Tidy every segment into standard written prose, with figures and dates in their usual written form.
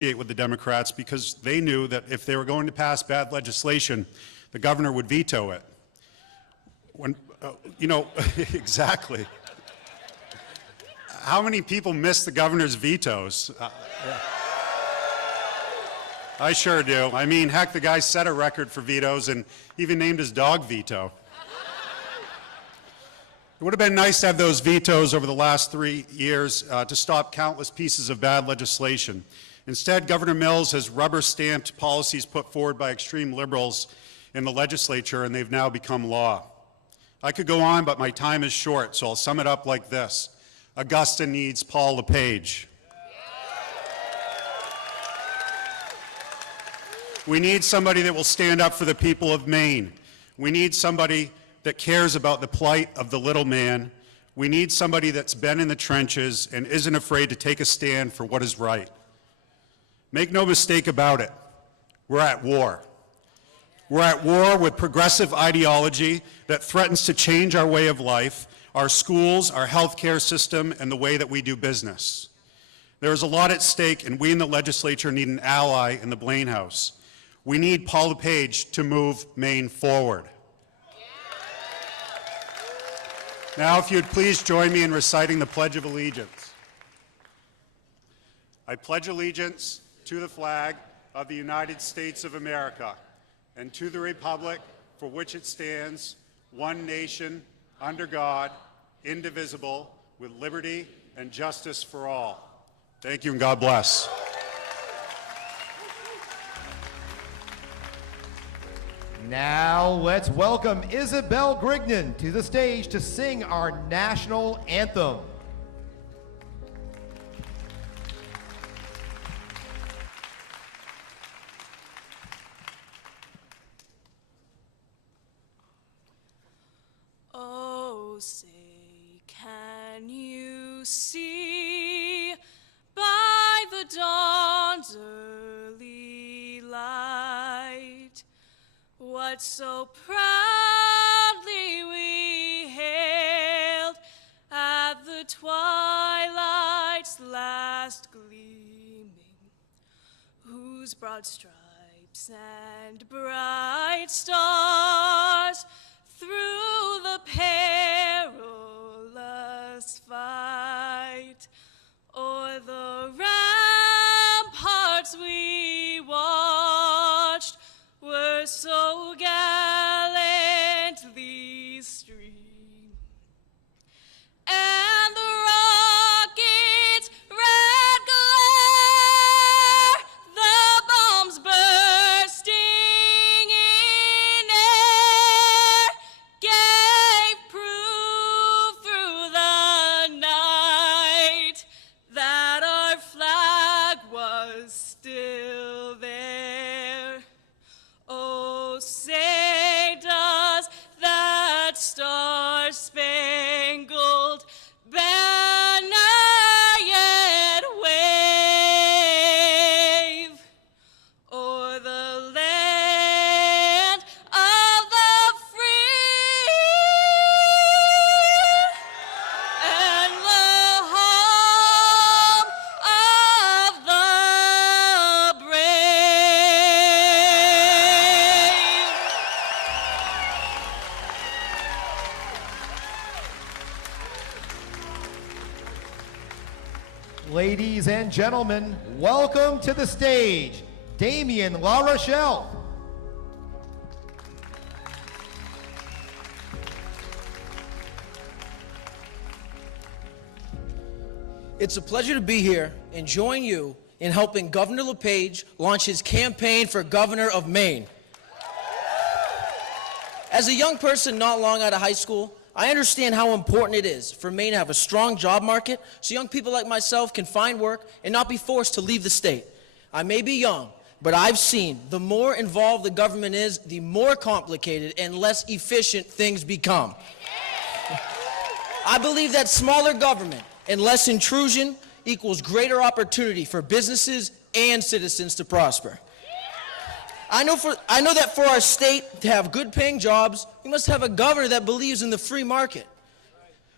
with the Democrats because they knew that if they were going to pass bad legislation, the governor would veto it. Exactly. How many people miss the governor's vetoes? I sure do. I mean, heck, the guy set a record for vetoes and even named his dog Vito. It would have been nice to have those vetoes over the last 3 years to stop countless pieces of bad legislation. Instead, Governor Mills has rubber-stamped policies put forward by extreme liberals in the legislature, and they've now become law. I could go on, but my time is short, so I'll sum it up like this. Augusta needs Paul LePage. We need somebody that will stand up for the people of Maine. We need somebody that cares about the plight of the little man. We need somebody that's been in the trenches and isn't afraid to take a stand for what is right. Make no mistake about it, we're at war. We're at war with progressive ideology that threatens to change our way of life, our schools, our healthcare system, and the way that we do business. There is a lot at stake, and we in the legislature need an ally in the Blaine House. We need Paul LePage to move Maine forward. Now, if you'd please join me in reciting the Pledge of Allegiance. I pledge allegiance to the flag of the United States of America and to the republic for which it stands, one nation, under God, indivisible, with liberty and justice for all. Thank you and God bless. Now let's welcome Isabel Grignon to the stage to sing our national anthem. Oh, say, can you see by the dawn's early light what so proudly we hailed at the twilight's last gleaming, whose broad stripes and bright stars through the perilous fight o'er the ramparts we watched were so gallantly streamed, and the rocket's red glare, the bombs bursting in air, gave proof through the night that our flag was still there. Oh, say does that star-spangled banner yet wave o'er the land of the free and the home of the brave? Ladies and gentlemen, welcome to the stage, Damien La Rochelle. It's a pleasure to be here and join you in helping Governor LePage launch his campaign for governor of Maine. As a young person not long out of high school, I understand how important it is for Maine to have a strong job market so young people like myself can find work and not be forced to leave the state. I may be young, but I've seen the more involved the government is, the more complicated and less efficient things become. I believe that smaller government and less intrusion equals greater opportunity for businesses and citizens to prosper. I know that for our state to have good paying jobs, we must have a governor that believes in the free market.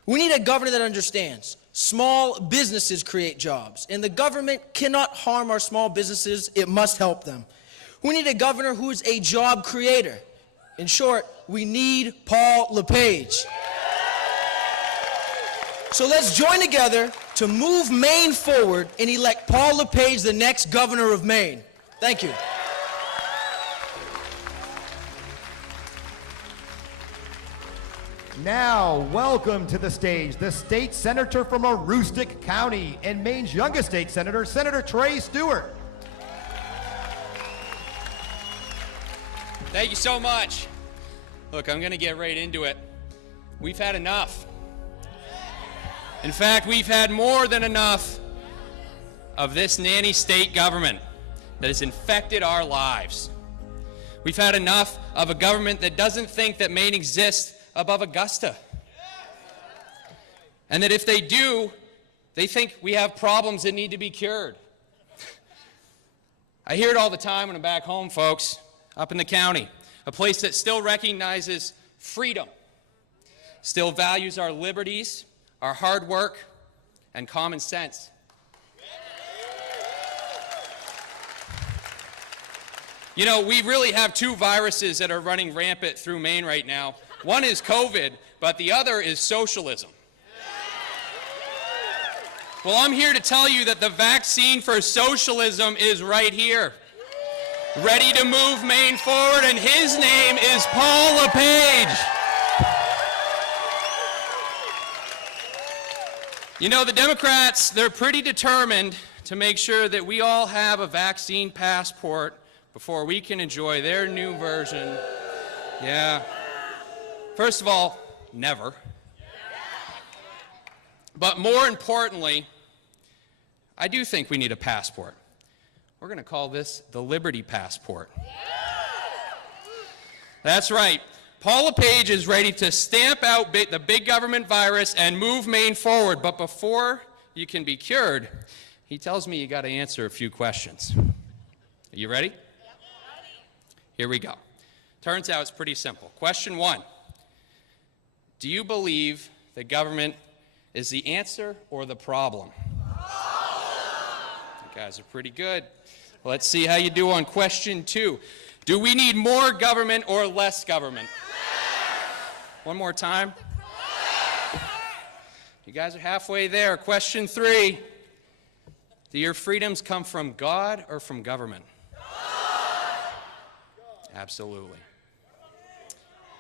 We need a governor that understands Small businesses create jobs, and the government cannot harm our small businesses. It must help them. We need a governor who is a job creator. In short, we need Paul LePage. So let's join together to move Maine forward and elect Paul LePage the next governor of Maine. Thank you. Now, welcome to the stage, the state senator from Aroostook County and Maine's youngest state senator, Senator Trey Stewart. Thank you so much. Look, I'm going to get right into it. We've had enough. In fact, we've had more than enough of this nanny state government that has infected our lives. We've had enough of a government that doesn't think that Maine exists above Augusta. And that if they do, they think we have problems that need to be cured. I hear it all the time when I'm back home, folks, up in the county, a place that still recognizes freedom, still values our liberties, our hard work, and common sense. You know, we really have two viruses that are running rampant through Maine right now. One is COVID, but the other is socialism. Well, I'm here to tell you that the vaccine for socialism is right here, ready to move Maine forward, and his name is Paul LePage. You know, the Democrats, they're pretty determined to make sure that we all have a vaccine passport before we can enjoy their new version. Yeah. First of all, never. But more importantly, I do think we need a passport. We're going to call this the Liberty Passport. That's right. Paul LePage is ready to stamp out the big government virus and move Maine forward. But before you can be cured, he tells me you got to answer a few questions. Are you ready? Here we go. Turns out it's pretty simple. Question 1. Do you believe that government is the answer or the problem? You guys are pretty good. Let's see how you do on question 2. Do we need more government or less government? One more time. You guys are halfway there. Question 3. Do your freedoms come from God or from government? Absolutely.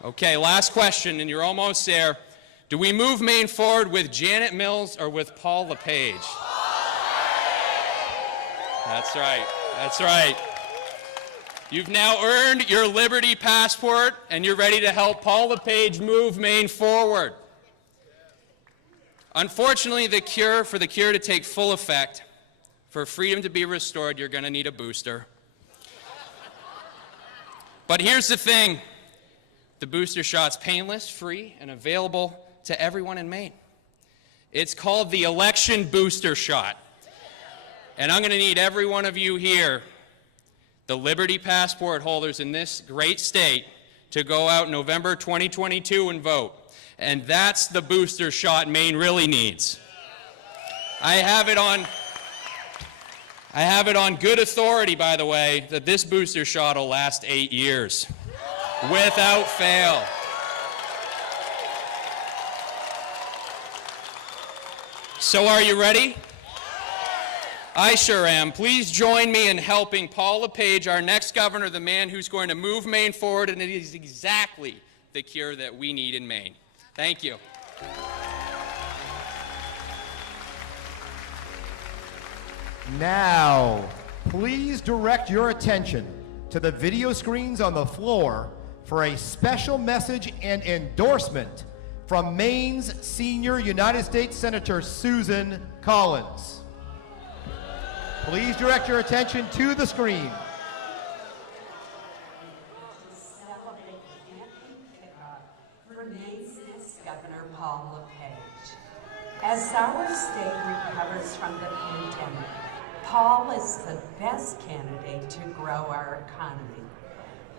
Okay, last question, and you're almost there. Do we move Maine forward with Janet Mills or with Paul LePage? That's right. That's right. You've now earned your Liberty Passport, and you're ready to help Paul LePage move Maine forward. Unfortunately, for the cure to take full effect, for freedom to be restored, you're going to need a booster. But here's the thing. The booster shot's painless, free, and available to everyone in Maine. It's called the election booster shot. And I'm going to need every one of you here, the Liberty Passport holders in this great state, to go out November 2022 and vote. And that's the booster shot Maine really needs. I have it on good authority, by the way, that this booster shot will last 8 years. Without fail. So are you ready? I sure am. Please join me in helping Paul LePage, our next governor, the man who's going to move Maine forward, and it is exactly the cure that we need in Maine. Thank you. Now, please direct your attention to the video screens on the floor for a special message and endorsement from Maine's senior United States Senator Susan Collins. Please direct your attention to the screen. For Maine's next Governor Paul LePage. As our state recovers from the pandemic, Paul is the best candidate to grow our economy.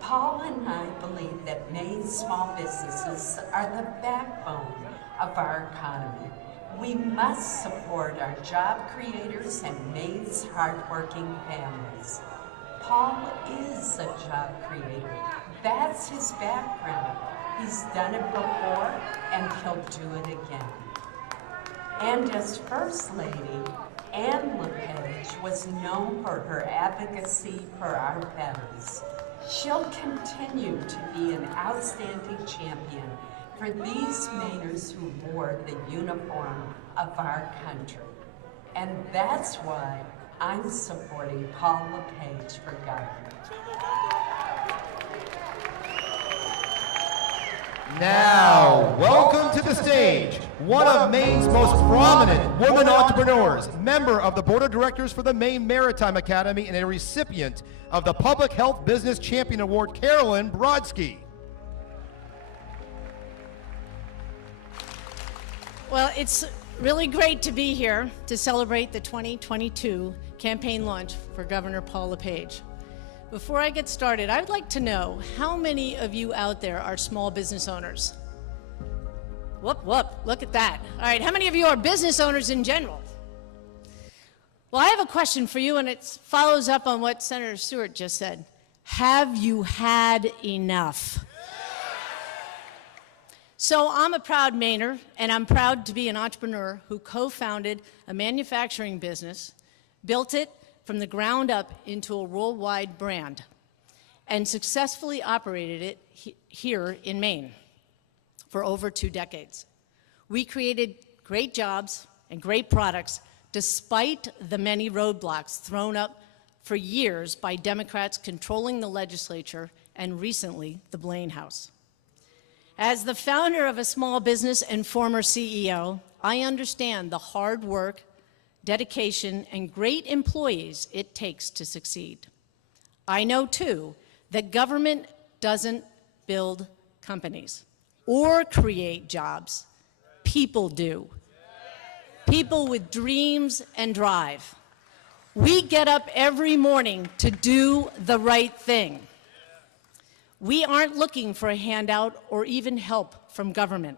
Paul and I believe that Maine's small businesses are the backbone of our economy. We must support our job creators and Maine's hardworking families. Paul is a job creator. That's his background. He's done it before, and he'll do it again. And as First Lady, Ann LePage was known for her advocacy for our veterans. She'll continue to be an outstanding champion for these Mainers who wore the uniform of our country. And that's why I'm supporting Paul LePage for governor. Now, welcome to the stage, one of Maine's most prominent women entrepreneurs, member of the Board of Directors for the Maine Maritime Academy, and a recipient of the Public Health Business Champion Award, Carolyn Brodsky. Well, it's really great to be here to celebrate the 2022 campaign launch for Governor Paul LePage. Before I get started, I would like to know how many of you out there are small business owners? Whoop, whoop, look at that. All right, how many of you are business owners in general? Well, I have a question for you, and it follows up on what Senator Stewart just said. Have you had enough? So I'm a proud Mainer, and I'm proud to be an entrepreneur who co-founded a manufacturing business, built it from the ground up into a worldwide brand, and successfully operated it here in Maine for over 2 decades. We created great jobs and great products despite the many roadblocks thrown up for years by Democrats controlling the legislature and recently the Blaine House. As the founder of a small business and former CEO, I understand the hard work, dedication, and great employees it takes to succeed. I know, too, that government doesn't build companies or create jobs. People do. People with dreams and drive. We get up every morning to do the right thing. We aren't looking for a handout or even help from government.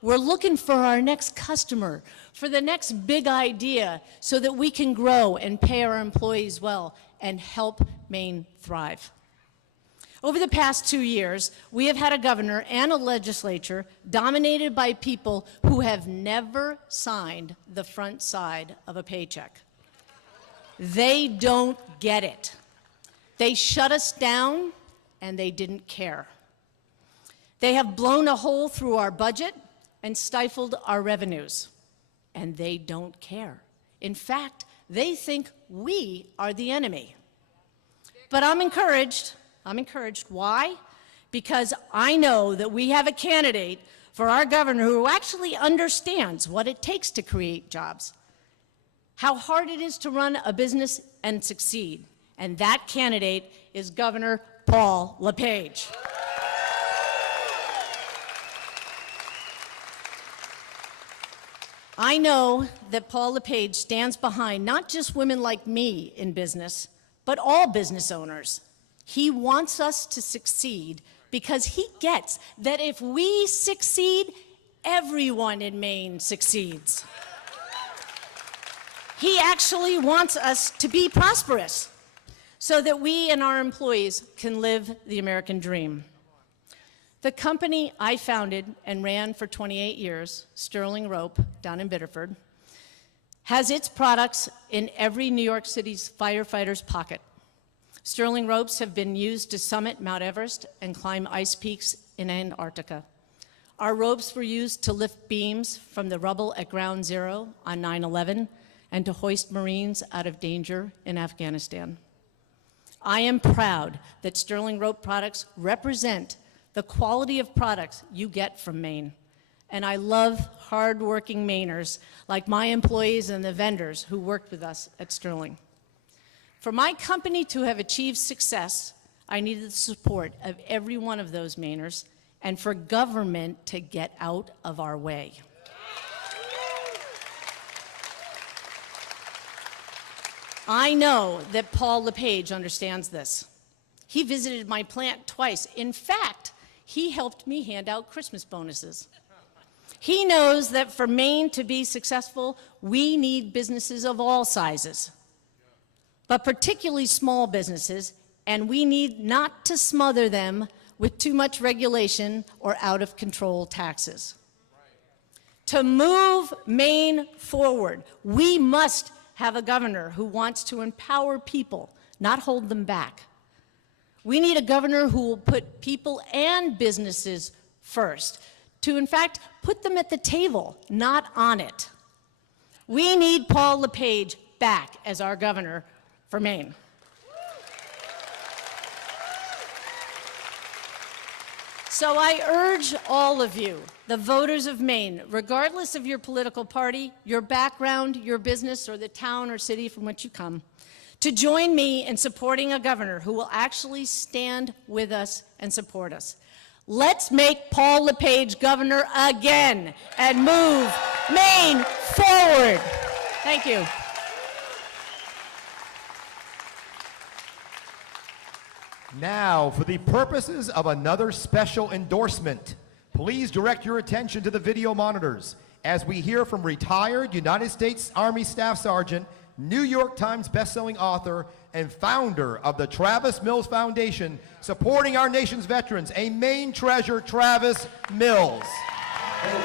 We're looking for our next customer, for the next big idea, so that we can grow and pay our employees well and help Maine thrive. Over the past 2 years, we have had a governor and a legislature dominated by people who have never signed the front side of a paycheck. They don't get it. They shut us down, and they didn't care. They have blown a hole through our budget and stifled our revenues, and they don't care. In fact, they think we are the enemy. But I'm encouraged. Why? Because I know that we have a candidate for our governor who actually understands what it takes to create jobs, how hard it is to run a business and succeed, and that candidate is Governor Paul LePage. I know that Paul LePage stands behind not just women like me in business, but all business owners. He wants us to succeed because he gets that if we succeed, everyone in Maine succeeds. He actually wants us to be prosperous so that we and our employees can live the American dream. The company I founded and ran for 28 years, Sterling Rope, down in Biddeford, has its products in every New York City's firefighter's pocket. Sterling ropes have been used to summit Mount Everest and climb ice peaks in Antarctica. Our ropes were used to lift beams from the rubble at Ground Zero on 9/11 and to hoist Marines out of danger in Afghanistan. I am proud that Sterling Rope products represent the quality of products you get from Maine. And I love hardworking Mainers like my employees and the vendors who worked with us at Sterling. For my company to have achieved success, I needed the support of every one of those Mainers and for government to get out of our way. I know that Paul LePage understands this. He visited my plant twice. In fact, he helped me hand out Christmas bonuses. He knows that for Maine to be successful, we need businesses of all sizes, but particularly small businesses, and we need not to smother them with too much regulation or out-of-control taxes. To move Maine forward, we must have a governor who wants to empower people, not hold them back. We need a governor who will put people and businesses first, to in fact put them at the table, not on it. We need Paul LePage back as our governor for Maine. So I urge all of you, the voters of Maine, regardless of your political party, your background, your business, or the town or city from which you come, to join me in supporting a governor who will actually stand with us and support us. Let's make Paul LePage governor again and move Maine forward. Thank you. Now, for the purposes of another special endorsement, please direct your attention to the video monitors as we hear from retired United States Army Staff Sergeant, New York Times bestselling author, and founder of the Travis Mills Foundation, supporting our nation's veterans, a Maine treasure, Travis Mills. I'm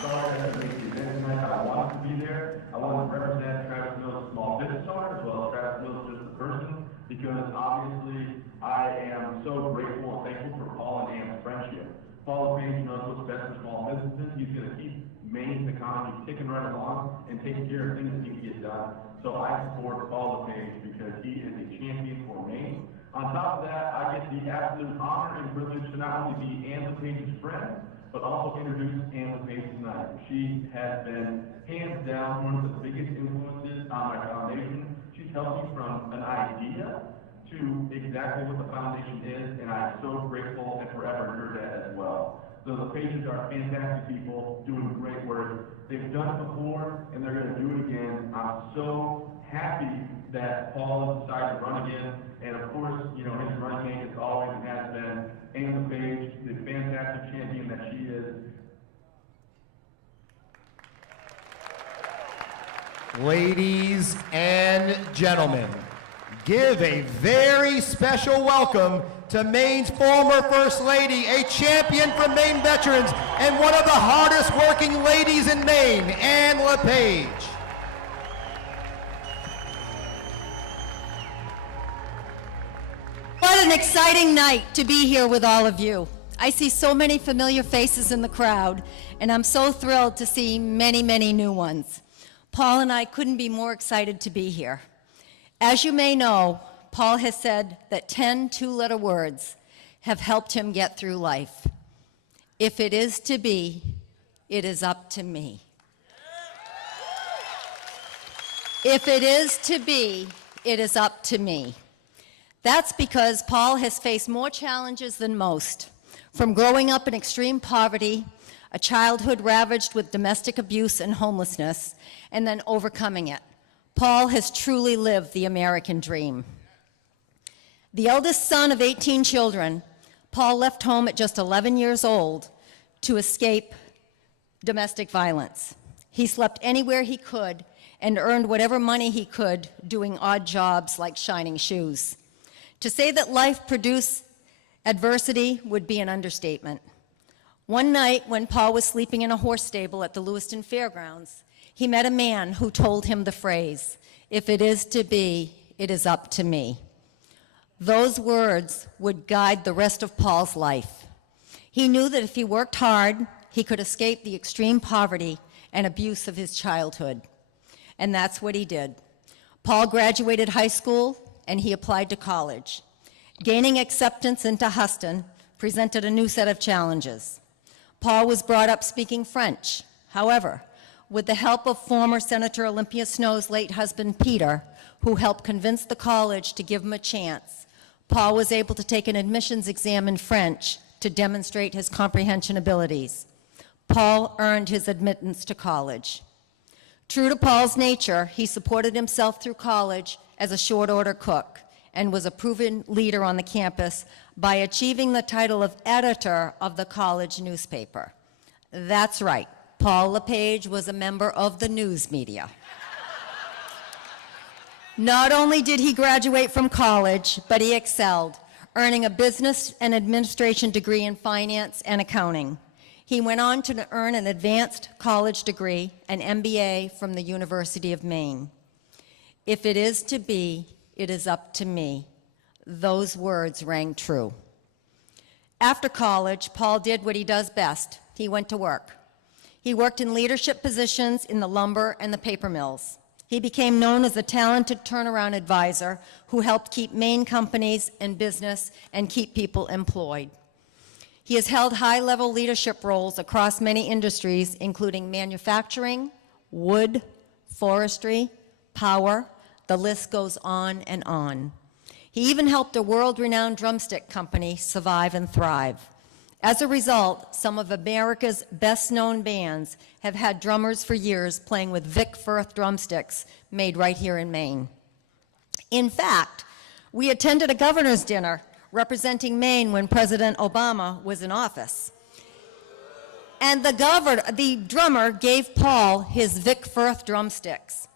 sorry that makes the event tonight. I wanted to be there. I want to represent Travis Mills, small business owner, as well as Travis Mills, just the person, because obviously I am so grateful and thankful for Paul and Ann's friendship. Paul LePage knows what's best for small businesses. He's going to keep Maine's economy ticking right along and taking care of things that need to get done. So I support Paul LePage because he is a champion for Maine. On top of that, I get the absolute honor and privilege to not only be Ann LePage's friend, but also introduce Ann LePage tonight. She has been hands down one of the biggest influences on my foundation. She's helped me from an idea to exactly what the foundation is, and I'm so grateful and forever her dad as well. So the LePages are fantastic people doing great work. They've done it before, and they're going to do it again. I'm so happy that Paul has decided to run again, and of course, you know, his running mate is always and has been Ann LePage, the fantastic champion that she is. Ladies and gentlemen, give a very special welcome to Maine's former First Lady, a champion for Maine veterans, and one of the hardest working ladies in Maine, Ann LePage. What an exciting night to be here with all of you. I see so many familiar faces in the crowd, and I'm so thrilled to see many, many new ones. Paul and I couldn't be more excited to be here. As you may know, Paul has said that 10 two-letter words have helped him get through life. If it is to be, it is up to me. If it is to be, it is up to me. That's because Paul has faced more challenges than most, from growing up in extreme poverty, a childhood ravaged with domestic abuse and homelessness, and then overcoming it. Paul has truly lived the American dream. The eldest son of 18 children, Paul left home at just 11 years old to escape domestic violence. He slept anywhere he could and earned whatever money he could doing odd jobs like shining shoes. To say that life produced adversity would be an understatement. One night when Paul was sleeping in a horse stable at the Lewiston Fairgrounds, he met a man who told him the phrase, "If it is to be, it is up to me." Those words would guide the rest of Paul's life. He knew that if he worked hard, he could escape the extreme poverty and abuse of his childhood. And that's what he did. Paul graduated high school and he applied to college. Gaining acceptance into Houston presented a new set of challenges. Paul was brought up speaking French. However, with the help of former Senator Olympia Snow's late husband, Peter, who helped convince the college to give him a chance, Paul was able to take an admissions exam in French to demonstrate his comprehension abilities. Paul earned his admittance to college. True to Paul's nature, he supported himself through college as a short-order cook and was a proven leader on the campus by achieving the title of editor of the college newspaper. That's right, Paul LePage was a member of the news media. Not only did he graduate from college, but he excelled, earning a business and administration degree in finance and accounting. He went on to earn an advanced college degree, an MBA from the University of Maine. If it is to be, it is up to me. Those words rang true. After college, Paul did what he does best. He went to work. He worked in leadership positions in the lumber and the paper mills. He became known as a talented turnaround advisor who helped keep Maine companies in business and keep people employed. He has held high-level leadership roles across many industries, including manufacturing, wood, forestry, power. The list goes on and on. He even helped a world-renowned drumstick company survive and thrive. As a result, some of America's best-known bands have had drummers for years playing with Vic Firth drumsticks made right here in Maine. In fact, we attended a governor's dinner representing Maine when President Obama was in office. And the drummer gave Paul his Vic Firth drumsticks.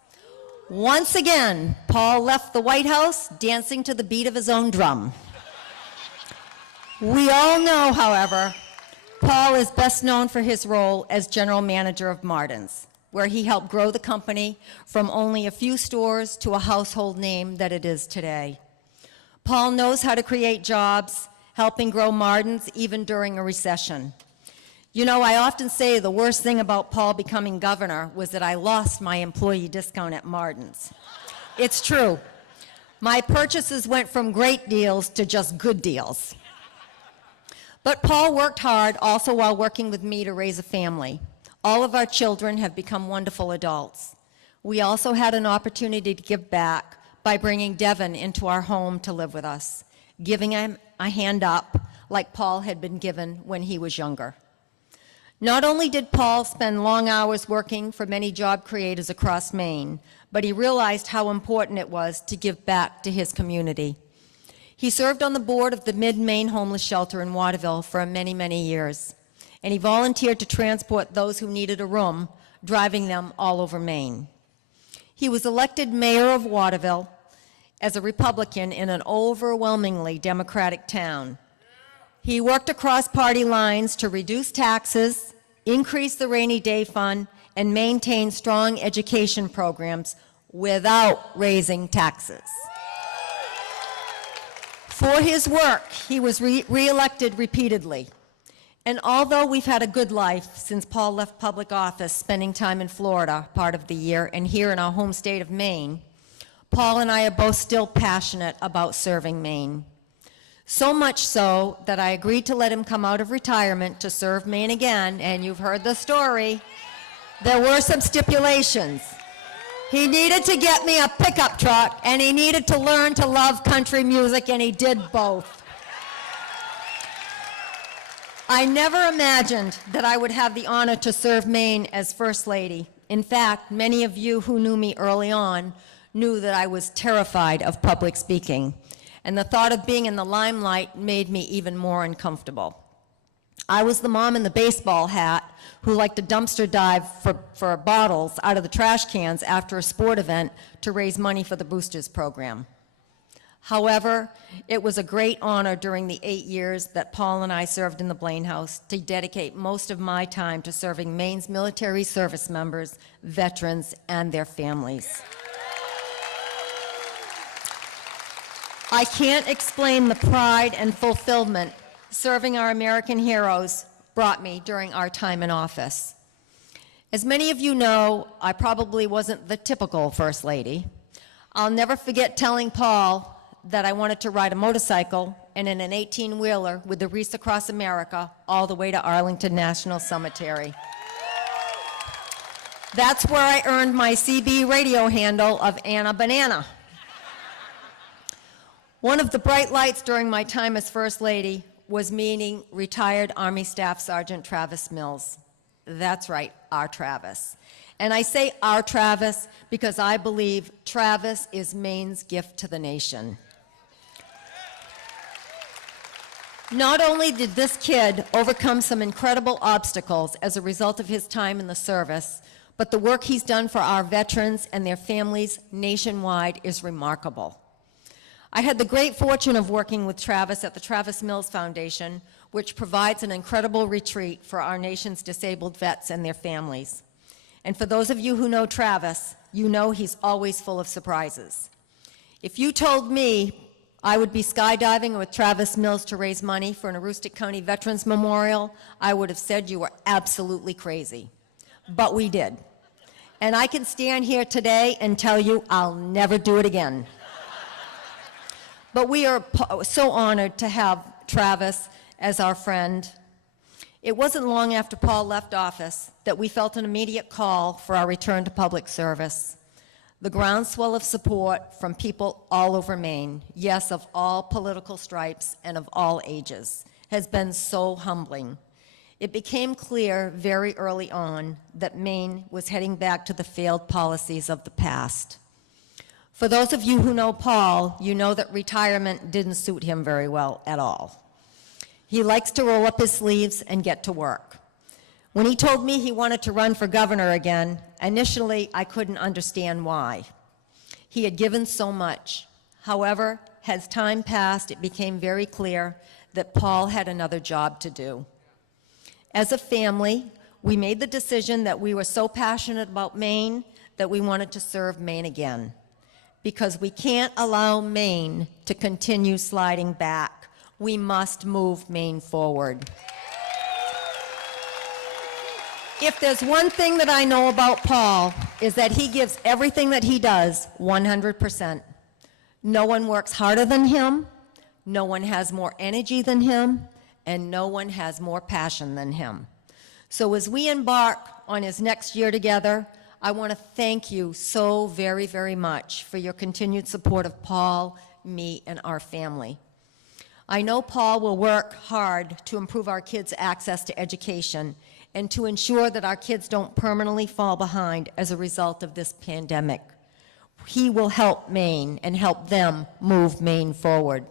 Once again, Paul left the White House dancing to the beat of his own drum. We all know, however, Paul is best known for his role as general manager of Martin's, where he helped grow the company from only a few stores to a household name that it is today. Paul knows how to create jobs, helping grow Martin's even during a recession. You know, I often say the worst thing about Paul becoming governor was that I lost my employee discount at Martin's. It's true. My purchases went from great deals to just good deals. But Paul worked hard also while working with me to raise a family. All of our children have become wonderful adults. We also had an opportunity to give back by bringing Devin into our home to live with us, giving him a hand up like Paul had been given when he was younger. Not only did Paul spend long hours working for many job creators across Maine, but he realized how important it was to give back to his community. He served on the board of the Mid-Maine Homeless Shelter in Waterville for many, many years, and he volunteered to transport those who needed a room, driving them all over Maine. He was elected mayor of Waterville as a Republican in an overwhelmingly Democratic town. He worked across party lines to reduce taxes, increase the rainy day fund, and maintain strong education programs without raising taxes. For his work, he was re-elected repeatedly. And although we've had a good life since Paul left public office, spending time in Florida part of the year and here in our home state of Maine, Paul and I are both still passionate about serving Maine. So much so that I agreed to let him come out of retirement to serve Maine again, and you've heard the story. There were some stipulations. He needed to get me a pickup truck, and he needed to learn to love country music, and he did both. I never imagined that I would have the honor to serve Maine as First Lady. In fact, many of you who knew me early on knew that I was terrified of public speaking, and the thought of being in the limelight made me even more uncomfortable. I was the mom in the baseball hat who liked to dumpster dive for bottles out of the trash cans after a sport event to raise money for the Boosters program. However, it was a great honor during the 8 years that Paul and I served in the Blaine House to dedicate most of my time to serving Maine's military service members, veterans, and their families. I can't explain the pride and fulfillment serving our American heroes brought me during our time in office. As many of you know, I probably wasn't the typical First Lady. I'll never forget telling Paul that I wanted to ride a motorcycle and in an 18-wheeler with the Wreaths Across America all the way to Arlington National Cemetery. That's where I earned my CB radio handle of Anna Banana. One of the bright lights during my time as First Lady was meeting retired Army Staff Sergeant Travis Mills. That's right, our Travis. And I say our Travis because I believe Travis is Maine's gift to the nation. Not only did this kid overcome some incredible obstacles as a result of his time in the service, but the work he's done for our veterans and their families nationwide is remarkable. I had the great fortune of working with Travis at the Travis Mills Foundation, which provides an incredible retreat for our nation's disabled vets and their families. And for those of you who know Travis, you know he's always full of surprises. If you told me I would be skydiving with Travis Mills to raise money for an Aroostook County Veterans Memorial, I would have said you were absolutely crazy. But we did. And I can stand here today and tell you I'll never do it again. But we are so honored to have Travis as our friend. It wasn't long after Paul left office that we felt an immediate call for our return to public service. The groundswell of support from people all over Maine, yes, of all political stripes and of all ages, has been so humbling. It became clear very early on that Maine was heading back to the failed policies of the past. For those of you who know Paul, you know that retirement didn't suit him very well at all. He likes to roll up his sleeves and get to work. When he told me he wanted to run for governor again, initially I couldn't understand why. He had given so much. However, as time passed, it became very clear that Paul had another job to do. As a family, we made the decision that we were so passionate about Maine that we wanted to serve Maine again, because we can't allow Maine to continue sliding back. We must move Maine forward. If there's one thing that I know about Paul, is that he gives everything that he does 100%. No one works harder than him, no one has more energy than him, and no one has more passion than him. So as we embark on his next year together, I want to thank you so very, very much for your continued support of Paul, me, and our family. I know Paul will work hard to improve our kids' access to education and to ensure that our kids don't permanently fall behind as a result of this pandemic. He will help Maine and help them move Maine forward.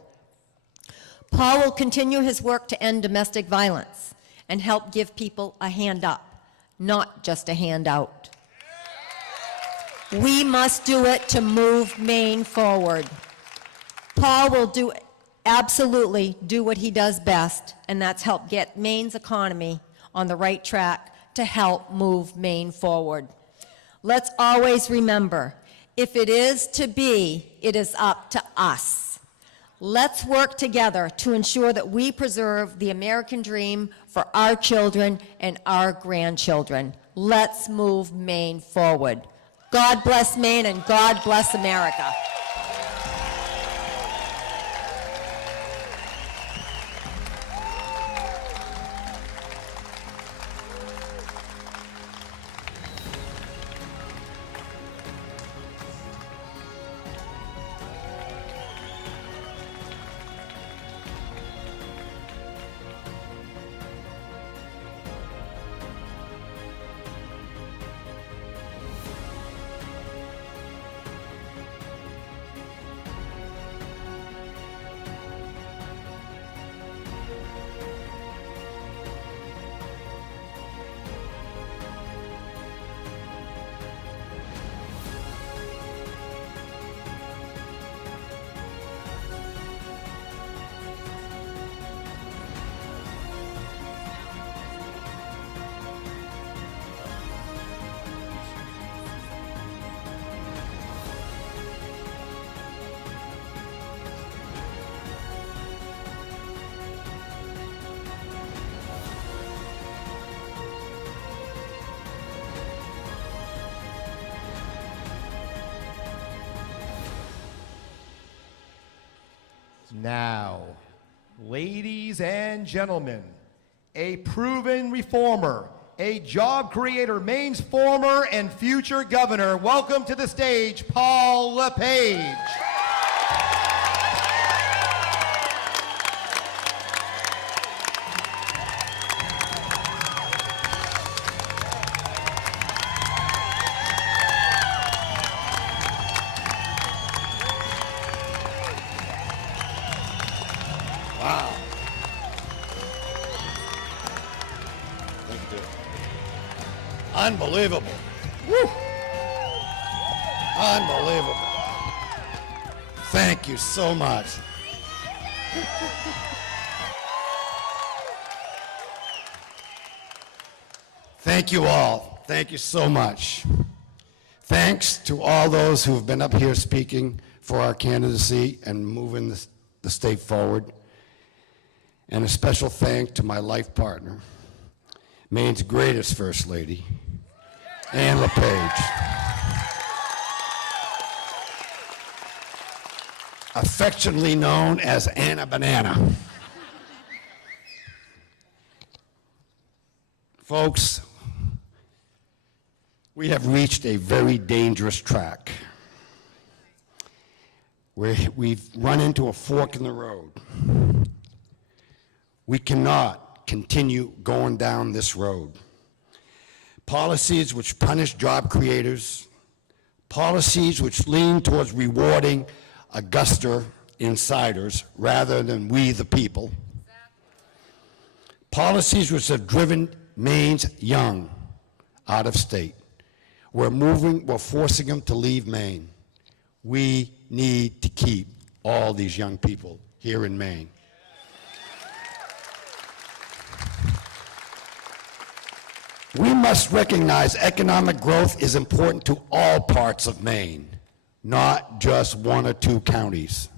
Paul will continue his work to end domestic violence and help give people a hand up, not just a handout. We must do it to move Maine forward. Paul will absolutely do what he does best, and that's help get Maine's economy on the right track to help move Maine forward. Let's always remember, if it is to be, it is up to us. Let's work together to ensure that we preserve the American dream for our children and our grandchildren. Let's move Maine forward. God bless Maine and God bless America. Now, ladies and gentlemen, a proven reformer, a job creator, Maine's former and future governor, welcome to the stage, Paul LePage. Unbelievable. Woo. Unbelievable. Thank you so much. Thank you all. Thank you so much. Thanks to all those who have been up here speaking for our candidacy and moving the state forward. And a special thanks to my life partner, Maine's greatest First Lady, Ann LePage. Affectionately known as Anna Banana. Folks, we have reached a very dangerous track where we've run into a fork in the road. We cannot continue going down this road. Policies which punish job creators, policies which lean towards rewarding Augusta insiders rather than we the people, policies which have driven Maine's young out of state. We're forcing them to leave Maine. We need to keep all these young people here in Maine. We must recognize economic growth is important to all parts of Maine, not just one or two counties.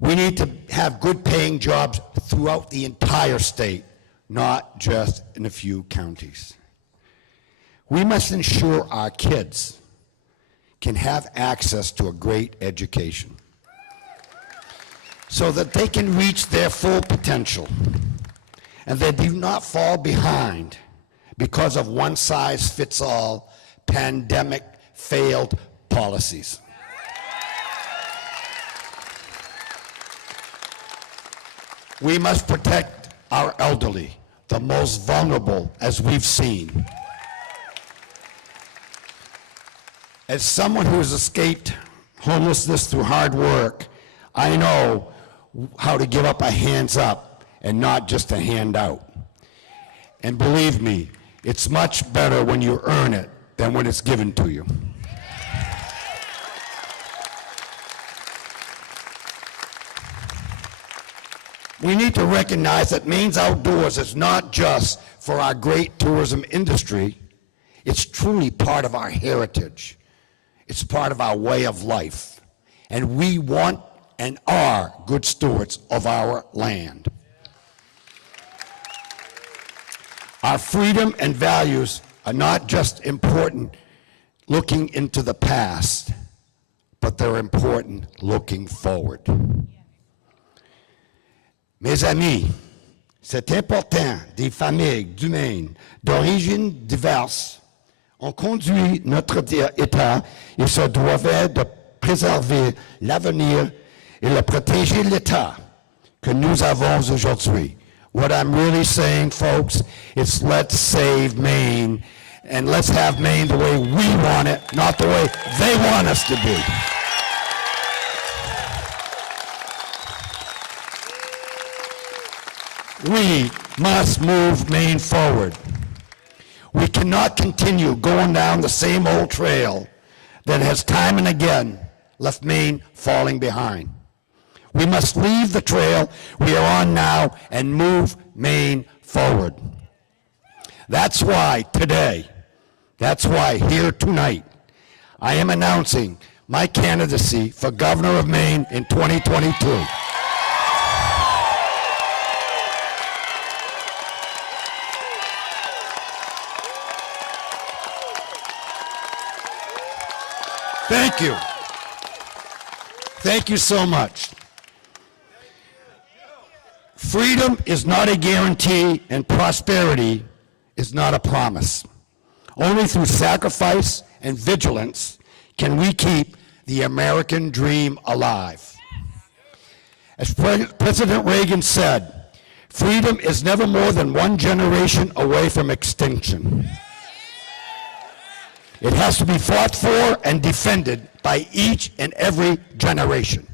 We need to have good paying jobs throughout the entire state, not just in a few counties. We must ensure our kids can have access to a great education so that they can reach their full potential and they do not fall behind because of one-size-fits-all pandemic failed policies. We must protect our elderly, the most vulnerable as we've seen. As someone who has escaped homelessness through hard work, I know how to give up a hands up and not just a handout. And believe me, it's much better when you earn it than when it's given to you. We need to recognize that Maine's outdoors is not just for our great tourism industry, it's truly part of our heritage. It's part of our way of life. And we want and are good stewards of our land. Our freedom and values are not just important looking into the past, but they're important looking forward. Mes amis, c'est important, des familles du Maine d'origines diverses ont conduit notre État et se doivent de préserver l'avenir et de protéger l'État que nous avons aujourd'hui. What I'm really saying, folks, is let's save Maine, and let's have Maine the way we want it, not the way they want us to be. We must move Maine forward. We cannot continue going down the same old trail that has time and again left Maine falling behind. We must leave the trail we are on now and move Maine forward. That's why today, here tonight, I am announcing my candidacy for governor of Maine in 2022. Thank you. Thank you so much. Freedom is not a guarantee and prosperity is not a promise. Only through sacrifice and vigilance can we keep the American dream alive. As President Reagan said, freedom is never more than one generation away from extinction. It has to be fought for and defended by each and every generation.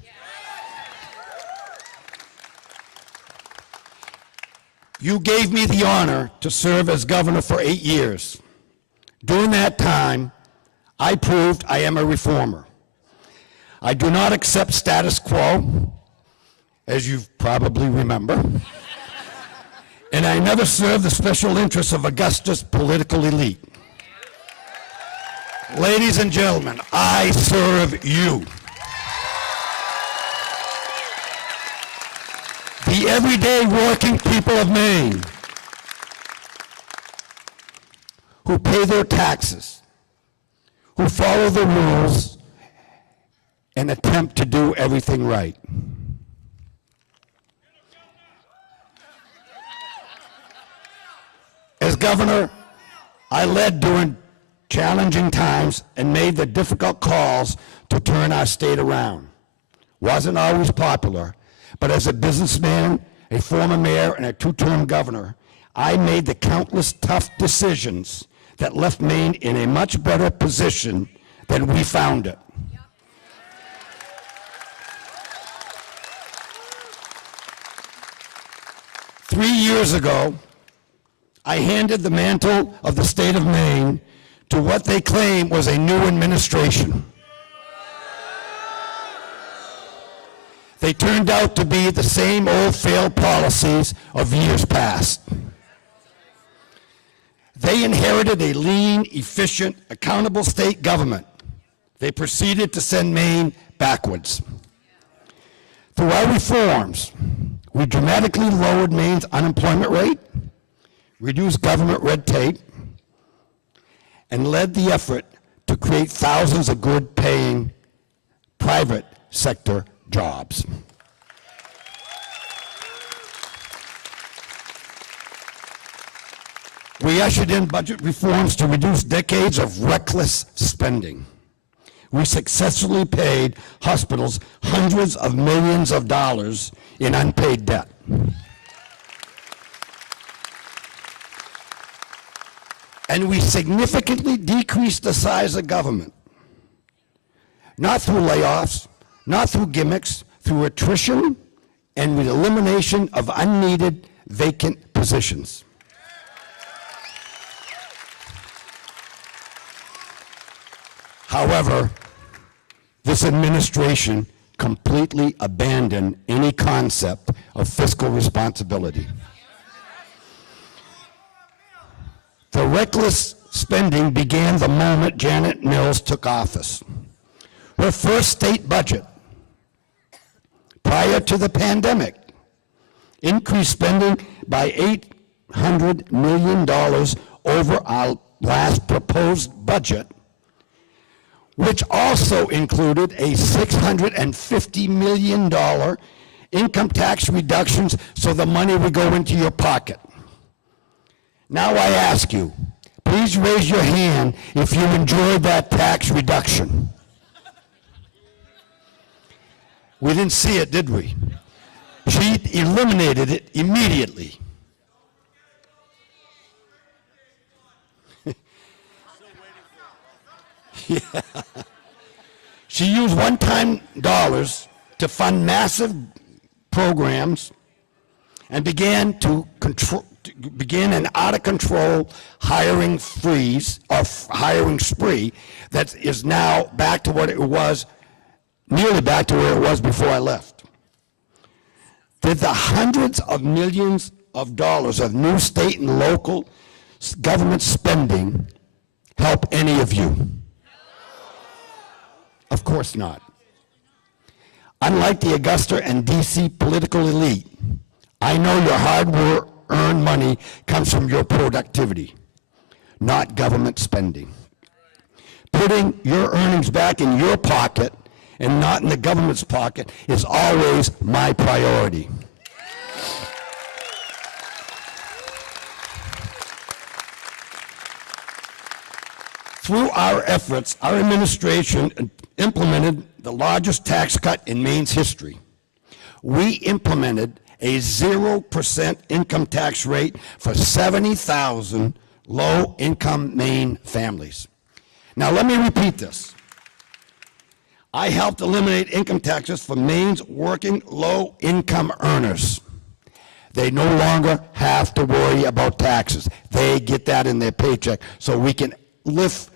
You gave me the honor to serve as governor for 8 years. During that time, I proved I am a reformer. I do not accept status quo, as you probably remember, and I never served the special interests of Augusta's political elite. Ladies and gentlemen, I serve you. The everyday working people of Maine who pay their taxes, who follow the rules, and attempt to do everything right. As governor, I led during challenging times and made the difficult calls to turn our state around. Wasn't always popular, but as a businessman, a former mayor, and a two-term governor, I made the countless tough decisions that left Maine in a much better position than we found it. Three years ago, I handed the mantle of the state of Maine to what they claim was a new administration. They turned out to be the same old failed policies of years past. They inherited a lean, efficient, accountable state government. They proceeded to send Maine backwards. Through our reforms, we dramatically lowered Maine's unemployment rate, reduced government red tape, and led the effort to create thousands of good-paying private sector jobs. We ushered in budget reforms to reduce decades of reckless spending. We successfully paid hospitals hundreds of millions of dollars in unpaid debt. And we significantly decreased the size of government. Not through layoffs, not through gimmicks, through attrition and with elimination of unneeded vacant positions. However, this administration completely abandoned any concept of fiscal responsibility. The reckless spending began the moment Janet Mills took office. Her first state budget, prior to the pandemic, increased spending by $800 million over our last proposed budget, which also included a $650 million income tax reductions so the money would go into your pocket. Now I ask you, please raise your hand if you enjoyed that tax reduction. We didn't see it, did we? She eliminated it immediately. Yeah. She used one-time dollars to fund massive programs and began an out-of-control hiring freeze, or hiring spree, that is now back to what it was, nearly back to where it was before I left. Did the hundreds of millions of dollars of new state and local government spending help any of you? Of course not. Unlike the Augusta and DC political elite, I know your hard-earned money comes from your productivity, not government spending. Putting your earnings back in your pocket and not in the government's pocket is always my priority. Through our efforts, our administration implemented the largest tax cut in Maine's history. We implemented a 0% income tax rate for 70,000 low-income Maine families. Now let me repeat this. I helped eliminate income taxes for Maine's working low-income earners. They no longer have to worry about taxes. They get that in their paycheck, so we can lift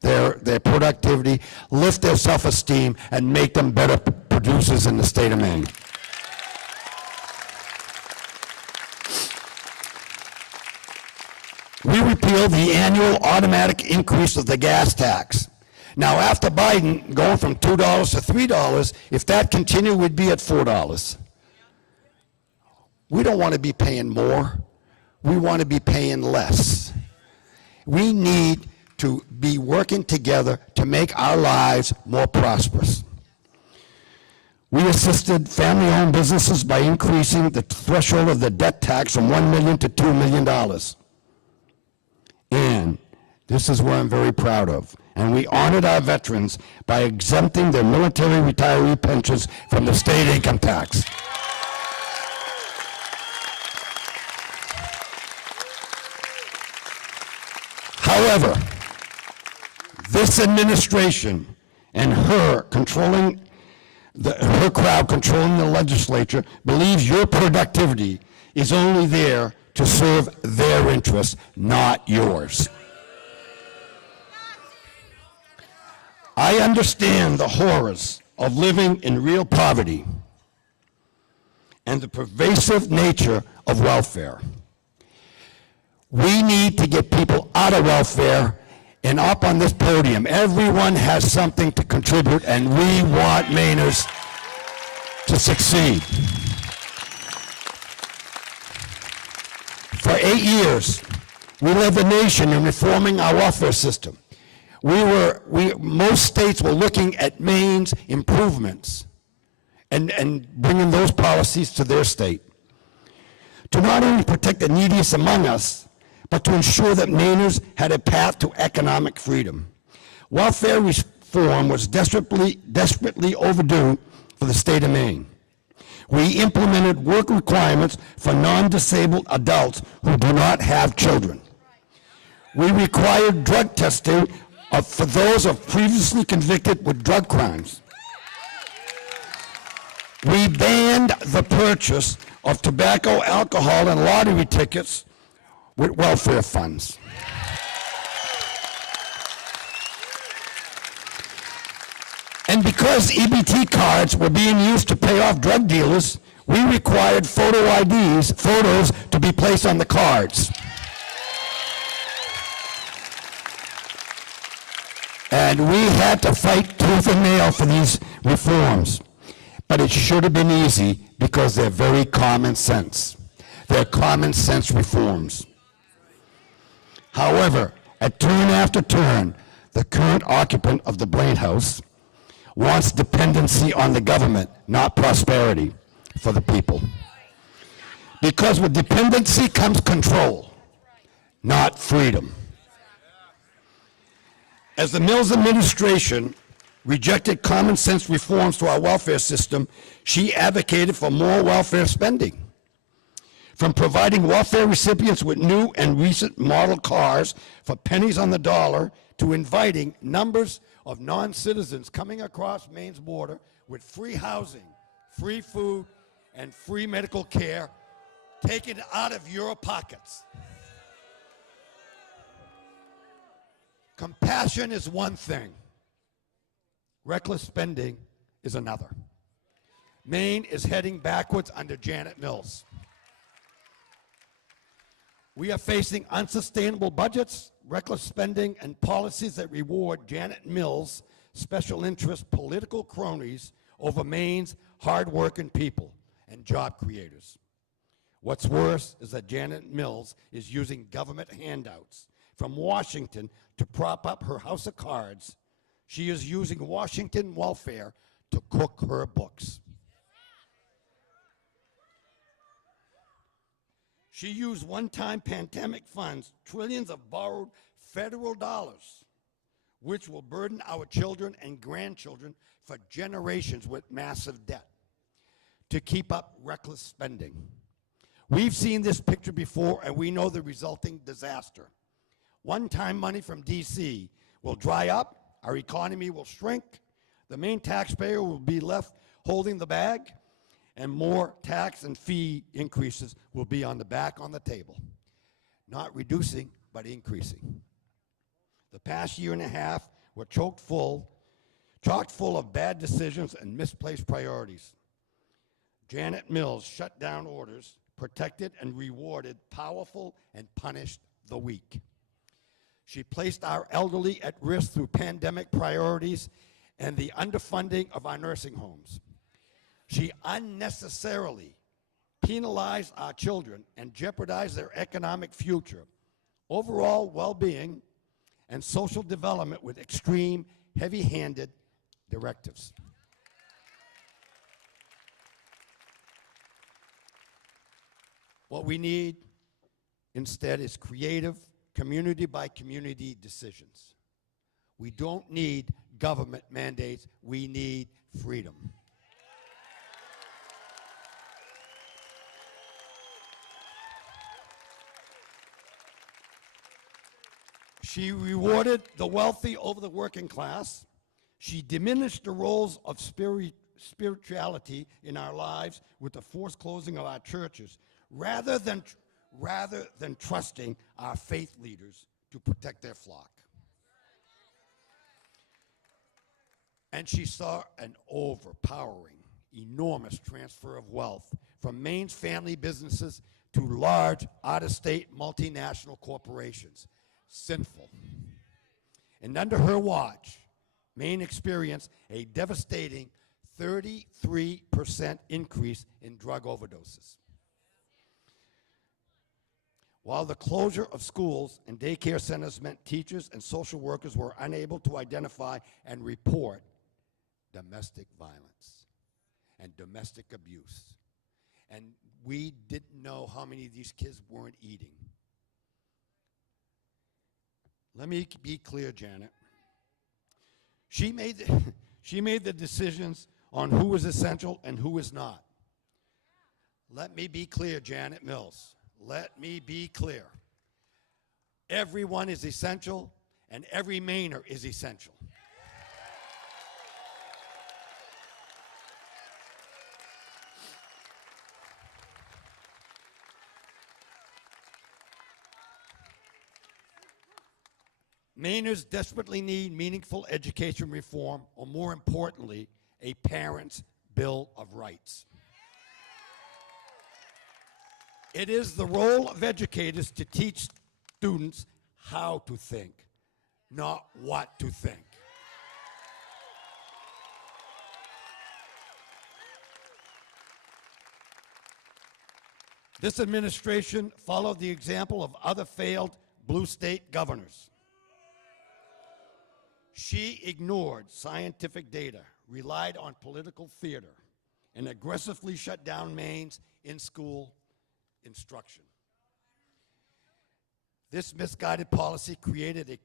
their productivity, lift their self-esteem, and make them better producers in the state of Maine. We repealed the annual automatic increase of the gas tax. Now, after Biden going from $2 to $3, if that continued, we'd be at $4. We don't want to be paying more. We want to be paying less. We need to be working together to make our lives more prosperous. We assisted family-owned businesses by increasing the threshold of the debt tax from $1 million to $2 million. And this is what I'm very proud of. And we honored our veterans by exempting their military retiree pensions from the state income tax. However, this administration and her controlling her crowd controlling the legislature believes your productivity is only there to serve their interests, not yours. I understand the horrors of living in real poverty and the pervasive nature of welfare. We need to get people out of welfare and up on this podium. Everyone has something to contribute, and we want Mainers to succeed. For 8 years, we led the nation in reforming our welfare system. Most states were looking at Maine's improvements and bringing those policies to their state to not only protect the neediest among us, but to ensure that Mainers had a path to economic freedom. Welfare reform was desperately overdue for the state of Maine. We implemented work requirements for non-disabled adults who do not have children. We required drug testing for those previously convicted with drug crimes. We banned the purchase of tobacco, alcohol, and lottery tickets with welfare funds. And because EBT cards were being used to pay off drug dealers, we required photo IDs, photos, to be placed on the cards. And we had to fight tooth and nail for these reforms. But it should have been easy because they're very common sense. They're common sense reforms. However, at turn after turn, the current occupant of the Blaine House wants dependency on the government, not prosperity for the people. Because with dependency comes control, not freedom. As the Mills administration rejected common sense reforms to our welfare system, she advocated for more welfare spending. From providing welfare recipients with new and recent model cars for pennies on the dollar to inviting numbers of non-citizens coming across Maine's border with free housing, free food, and free medical care taken out of your pockets. Compassion is one thing. Reckless spending is another. Maine is heading backwards under Janet Mills. We are facing unsustainable budgets, reckless spending, and policies that reward Janet Mills' special interest political cronies over Maine's hard-working people and job creators. What's worse is that Janet Mills is using government handouts from Washington to prop up her house of cards. She is using Washington welfare to cook her books. She used one-time pandemic funds, trillions of borrowed federal dollars, which will burden our children and grandchildren for generations with massive debt, to keep up reckless spending. We've seen this picture before, and we know the resulting disaster. One-time money from D.C. will dry up, our economy will shrink, the Maine taxpayer will be left holding the bag, and more tax and fee increases will be on the table. Not reducing, but increasing. The past year and a half were chock full of bad decisions and misplaced priorities. Janet Mills shut down orders, protected and rewarded powerful, and punished the weak. She placed our elderly at risk through pandemic priorities and the underfunding of our nursing homes. She unnecessarily penalized our children and jeopardized their economic future, overall well-being, and social development with extreme, heavy-handed directives. What we need instead is creative, community-by-community decisions. We don't need government mandates, we need freedom. She rewarded the wealthy over the working class. She diminished the roles of spirituality in our lives with the forced closing of our churches, rather than trusting our faith leaders to protect their flock. And she saw an overpowering, enormous transfer of wealth from Maine's family businesses to large, out-of-state multinational corporations. Sinful. And under her watch, Maine experienced a devastating 33% increase in drug overdoses. While the closure of schools and daycare centers meant teachers and social workers were unable to identify and report domestic violence and domestic abuse. And we didn't know how many of these kids weren't eating. Let me be clear, Janet. She made the decisions on who was essential and who was not. Let me be clear, Janet Mills. Let me be clear. Everyone is essential, and every Mainer is essential. Mainers desperately need meaningful education reform, or more importantly, a parent's Bill of Rights. It is the role of educators to teach students how to think, not what to think. This administration followed the example of other failed blue state governors. She ignored scientific data, relied on political theater, and aggressively shut down Maine's in-school instruction. This misguided policy created a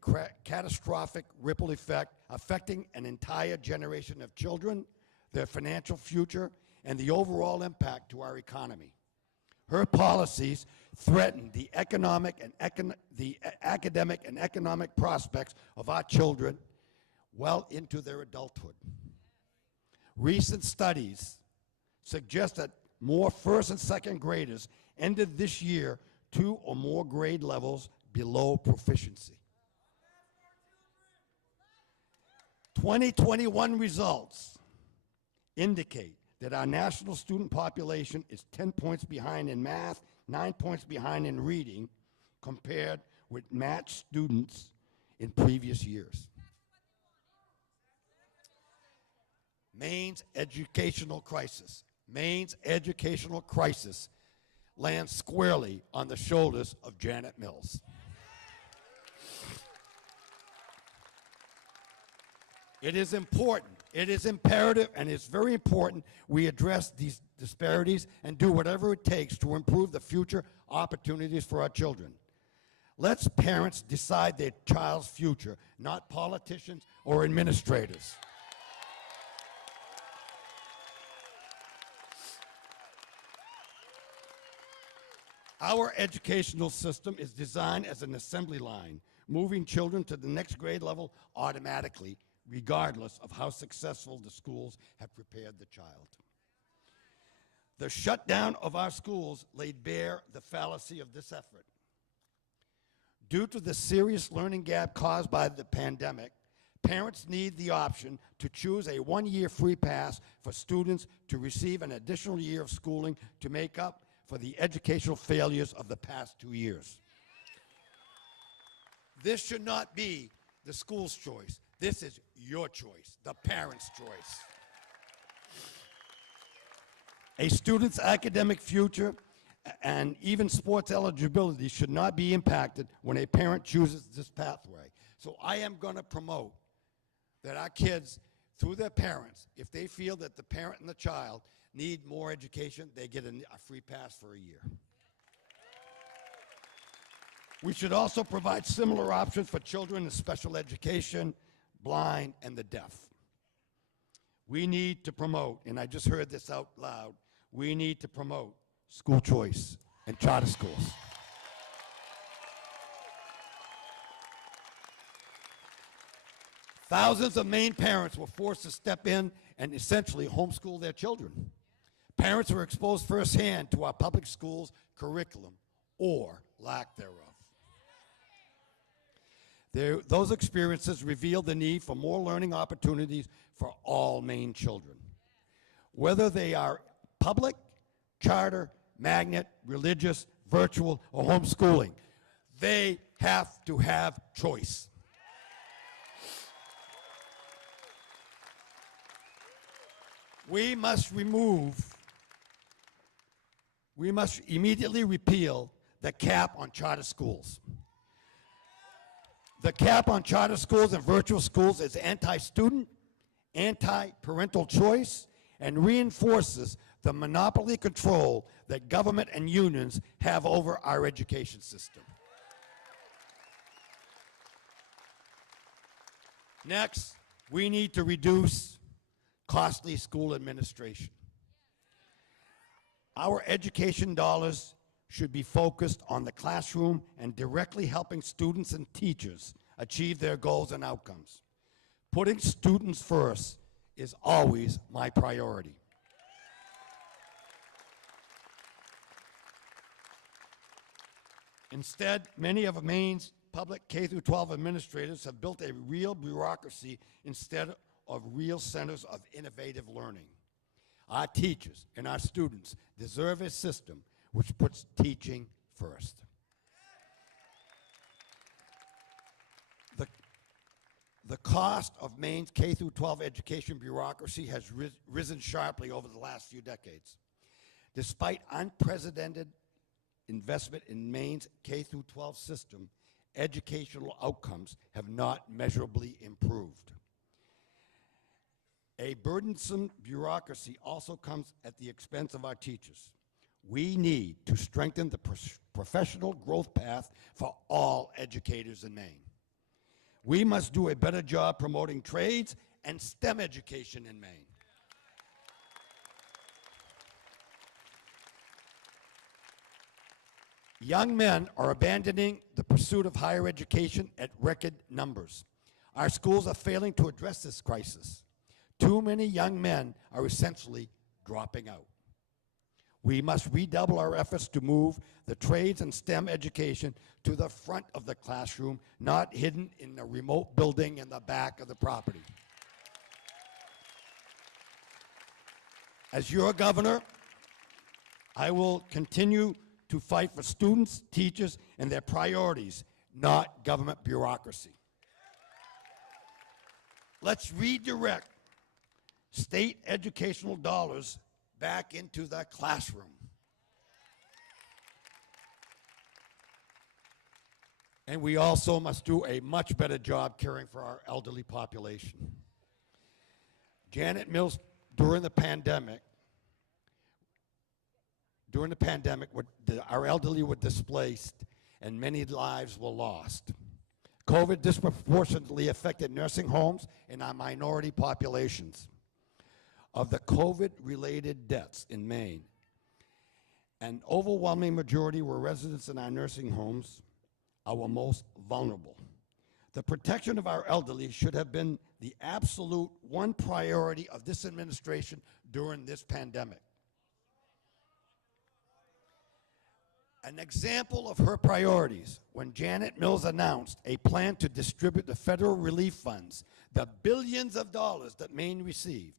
catastrophic ripple effect affecting an entire generation of children, their financial future, and the overall impact to our economy. Her policies threatened the academic and economic prospects of our children well into their adulthood. Recent studies suggest that more first and second graders ended this year 2 or more grade levels below proficiency. 2021 results indicate that our national student population is 10 points behind in math, 9 points behind in reading, compared with matched students in previous years. Maine's educational crisis lands squarely on the shoulders of Janet Mills. It is important, it is imperative, and it's very important we address these disparities and do whatever it takes to improve the future opportunities for our children. Let's parents decide their child's future, not politicians or administrators. Our educational system is designed as an assembly line, moving children to the next grade level automatically, regardless of how successful the schools have prepared the child. The shutdown of our schools laid bare the fallacy of this effort. Due to the serious learning gap caused by the pandemic, parents need the option to choose a one-year free pass for students to receive an additional year of schooling to make up for the educational failures of the past 2 years. This should not be the school's choice. This is your choice, the parent's choice. A student's academic future and even sports eligibility should not be impacted when a parent chooses this pathway. So I am going to promote that our kids, through their parents, if they feel that the parent and the child need more education, they get a free pass for a year. We should also provide similar options for children in special education, blind, and the deaf. We need to promote, and I just heard this out loud, we need to promote school choice and charter schools. Thousands of Maine parents were forced to step in and essentially homeschool their children. Parents were exposed firsthand to our public schools' curriculum, or lack thereof. Those experiences revealed the need for more learning opportunities for all Maine children. Whether they are public, charter, magnet, religious, virtual, or homeschooling, they have to have choice. We must immediately repeal the cap on charter schools. The cap on charter schools and virtual schools is anti-student, anti-parental choice, and reinforces the monopoly control that government and unions have over our education system. Next, we need to reduce costly school administration. Our education dollars should be focused on the classroom and directly helping students and teachers achieve their goals and outcomes. Putting students first is always my priority. Instead, many of Maine's public K-12 administrators have built a real bureaucracy instead of real centers of innovative learning. Our teachers and our students deserve a system which puts teaching first. The cost of Maine's K-12 education bureaucracy has risen sharply over the last few decades. Despite unprecedented investment in Maine's K-12 system, educational outcomes have not measurably improved. A burdensome bureaucracy also comes at the expense of our teachers. We need to strengthen the professional growth path for all educators in Maine. We must do a better job promoting trades and STEM education in Maine. Young men are abandoning the pursuit of higher education at record numbers. Our schools are failing to address this crisis. Too many young men are essentially dropping out. We must redouble our efforts to move the trades and STEM education to the front of the classroom, not hidden in a remote building in the back of the property. As your governor, I will continue to fight for students, teachers, and their priorities, not government bureaucracy. Let's redirect state educational dollars back into the classroom. And we also must do a much better job caring for our elderly population. Janet Mills, during the pandemic, our elderly were displaced and many lives were lost. COVID disproportionately affected nursing homes and our minority populations. Of the COVID-related deaths in Maine, an overwhelming majority were residents in our nursing homes, our most vulnerable. The protection of our elderly should have been the absolute one priority of this administration during this pandemic. An example of her priorities, when Janet Mills announced a plan to distribute the federal relief funds, the billions of dollars that Maine received,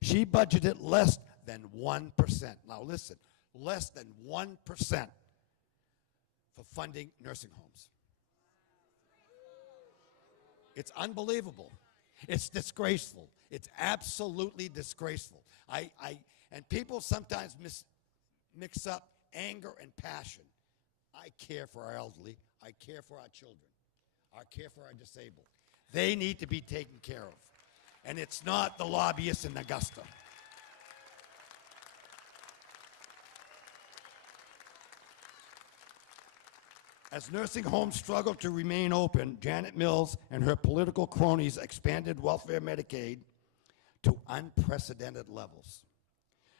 she budgeted less than 1%. Now listen, less than 1% for funding nursing homes. It's unbelievable. It's disgraceful. It's absolutely disgraceful. And people sometimes mix up anger and passion. I care for our elderly. I care for our children. I care for our disabled. They need to be taken care of. And it's not the lobbyists in Augusta. As nursing homes struggled to remain open, Janet Mills and her political cronies expanded welfare Medicaid to unprecedented levels.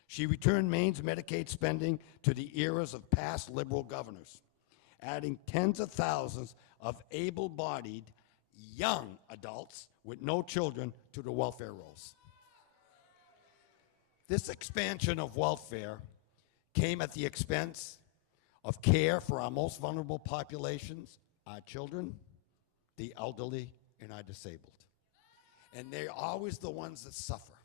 She returned Maine's Medicaid spending to the eras of past liberal governors, adding tens of thousands of able-bodied young adults with no children to the welfare rolls. This expansion of welfare came at the expense of care for our most vulnerable populations, our children, the elderly, and our disabled. And they're always the ones that suffer.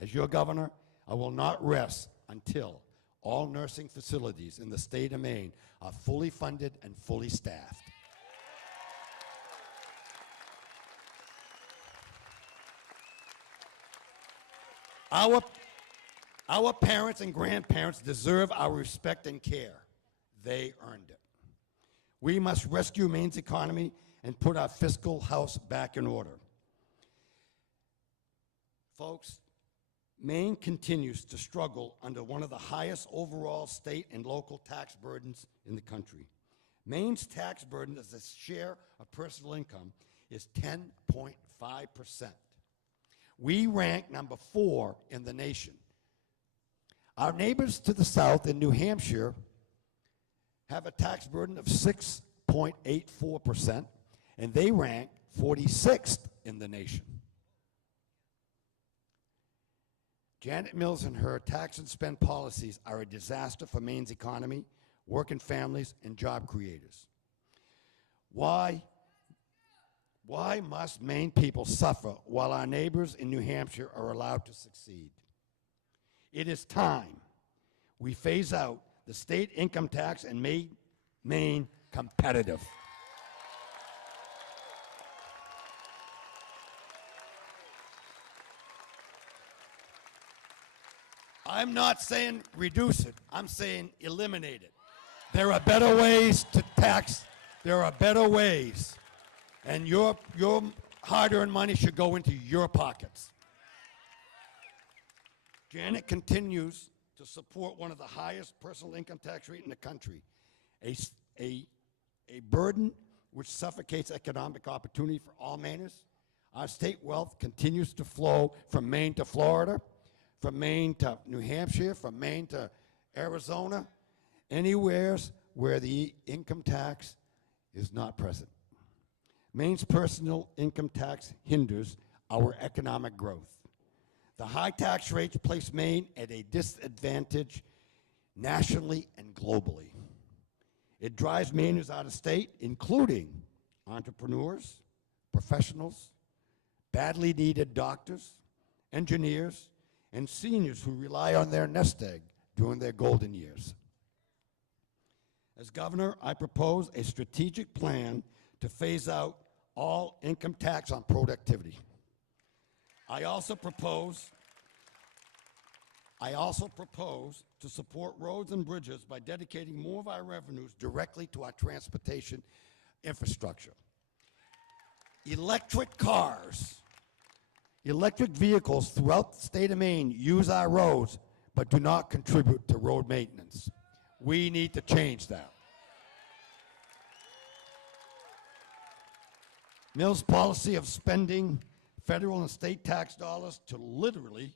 As your governor, I will not rest until all nursing facilities in the state of Maine are fully funded and fully staffed. Our parents and grandparents deserve our respect and care. They earned it. We must rescue Maine's economy and put our fiscal house back in order. Folks, Maine continues to struggle under one of the highest overall state and local tax burdens in the country. Maine's tax burden as a share of personal income is 10.5%. We rank number 4 in the nation. Our neighbors to the south in New Hampshire have a tax burden of 6.84%, and they rank 46th in the nation. Janet Mills and her tax and spend policies are a disaster for Maine's economy, working families, and job creators. Why must Maine people suffer while our neighbors in New Hampshire are allowed to succeed? It is time we phase out the state income tax and make Maine competitive. I'm not saying reduce it, I'm saying eliminate it. There are better ways to tax, there are better ways. And your hard-earned money should go into your pockets. Janet continues to support one of the highest personal income tax rates in the country, a burden which suffocates economic opportunity for all Mainers. Our state wealth continues to flow from Maine to Florida, from Maine to New Hampshire, from Maine to Arizona, anywhere where the income tax is not present. Maine's personal income tax hinders our economic growth. The high tax rates place Maine at a disadvantage nationally and globally. It drives Mainers out of state, including entrepreneurs, professionals, badly needed doctors, engineers, and seniors who rely on their nest egg during their golden years. As governor, I propose a strategic plan to phase out all income tax on productivity. I also propose to support roads and bridges by dedicating more of our revenues directly to our transportation infrastructure. Electric cars, electric vehicles throughout the state of Maine use our roads but do not contribute to road maintenance. We need to change that. Mills' policy of spending federal and state tax dollars to literally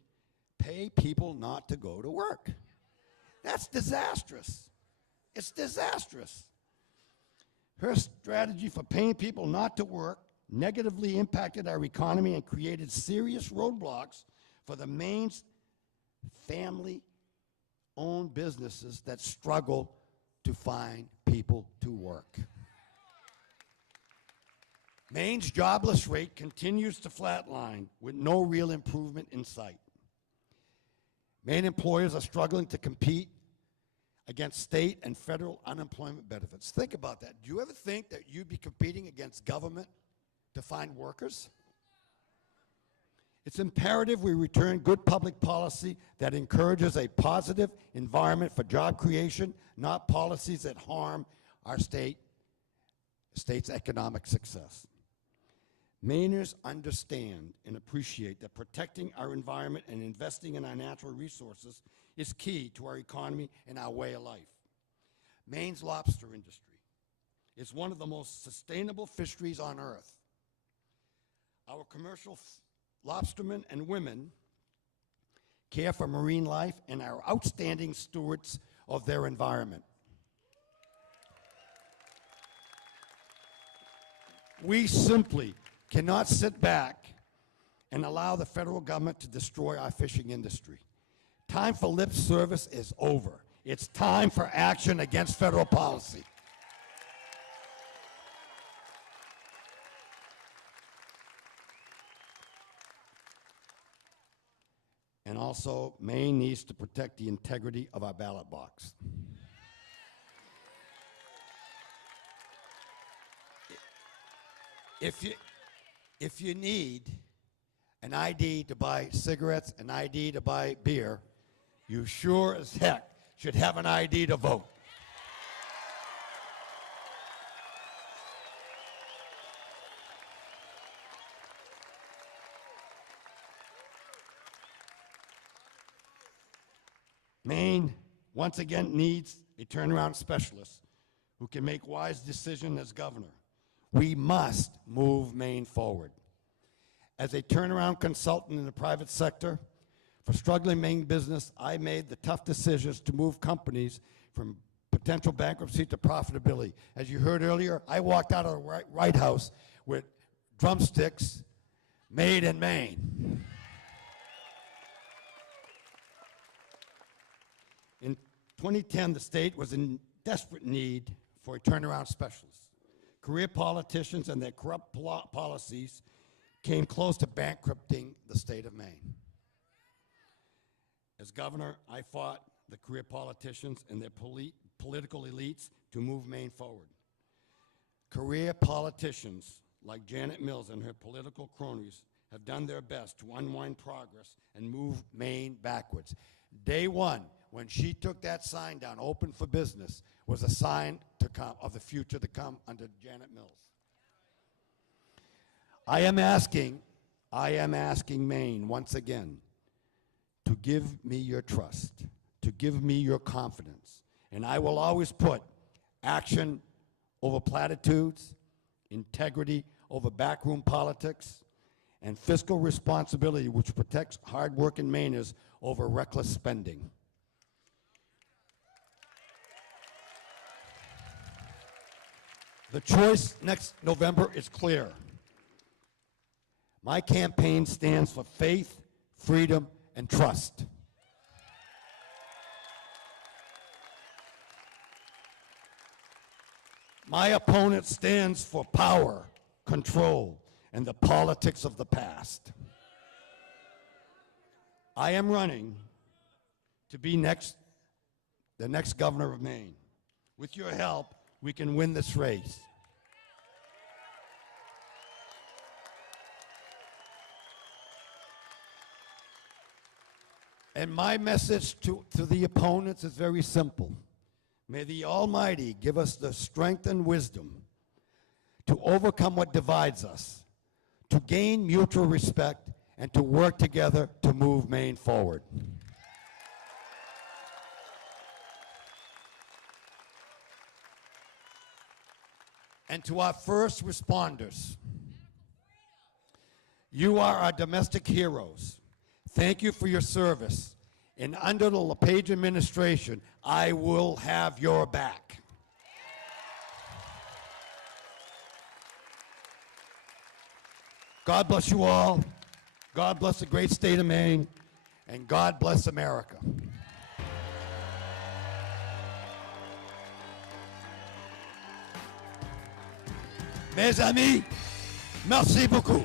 pay people not to go to work. That's disastrous. It's disastrous. Her strategy for paying people not to work negatively impacted our economy and created serious roadblocks for the Maine's family-owned businesses that struggle to find people to work. Maine's jobless rate continues to flatline with no real improvement in sight. Maine employers are struggling to compete against state and federal unemployment benefits. Think about that. Do you ever think that you'd be competing against government to find workers? It's imperative we return good public policy that encourages a positive environment for job creation, not policies that harm our state's economic success. Mainers understand and appreciate that protecting our environment and investing in our natural resources is key to our economy and our way of life. Maine's lobster industry is one of the most sustainable fisheries on earth. Our commercial lobstermen and women care for marine life and are outstanding stewards of their environment. We simply cannot sit back and allow the federal government to destroy our fishing industry. Time for lip service is over. It's time for action against federal policy. And also, Maine needs to protect the integrity of our ballot box. If you need an ID to buy cigarettes, an ID to buy beer, you sure as heck should have an ID to vote. Maine, once again, needs a turnaround specialist who can make wise decisions as governor. We must move Maine forward. As a turnaround consultant in the private sector, for struggling Maine business, I made the tough decisions to move companies from potential bankruptcy to profitability. As you heard earlier, I walked out of the White House with drumsticks made in Maine. In 2010, the state was in desperate need for a turnaround specialist. Career politicians and their corrupt policies came close to bankrupting the state of Maine. As governor, I fought the career politicians and their political elites to move Maine forward. Career politicians like Janet Mills and her political cronies have done their best to unwind progress and move Maine backwards. Day one, when she took that sign down, open for business, was a sign to come of the future to come under Janet Mills. I am asking Maine once again to give me your trust, to give me your confidence, and I will always put action over platitudes, integrity over backroom politics, and fiscal responsibility, which protects hardworking Mainers, over reckless spending. The choice next November is clear. My campaign stands for faith, freedom, and trust. My opponent stands for power, control, and the politics of the past. I am running to be the next governor of Maine. With your help, we can win this race. And my message to the opponents is very simple. May the Almighty give us the strength and wisdom to overcome what divides us, to gain mutual respect, and to work together to move Maine forward. And to our first responders, you are our domestic heroes. Thank you for your service. And under the LePage administration, I will have your back. God bless you all. God bless the great state of Maine. And God bless America. Mes amis, merci beaucoup.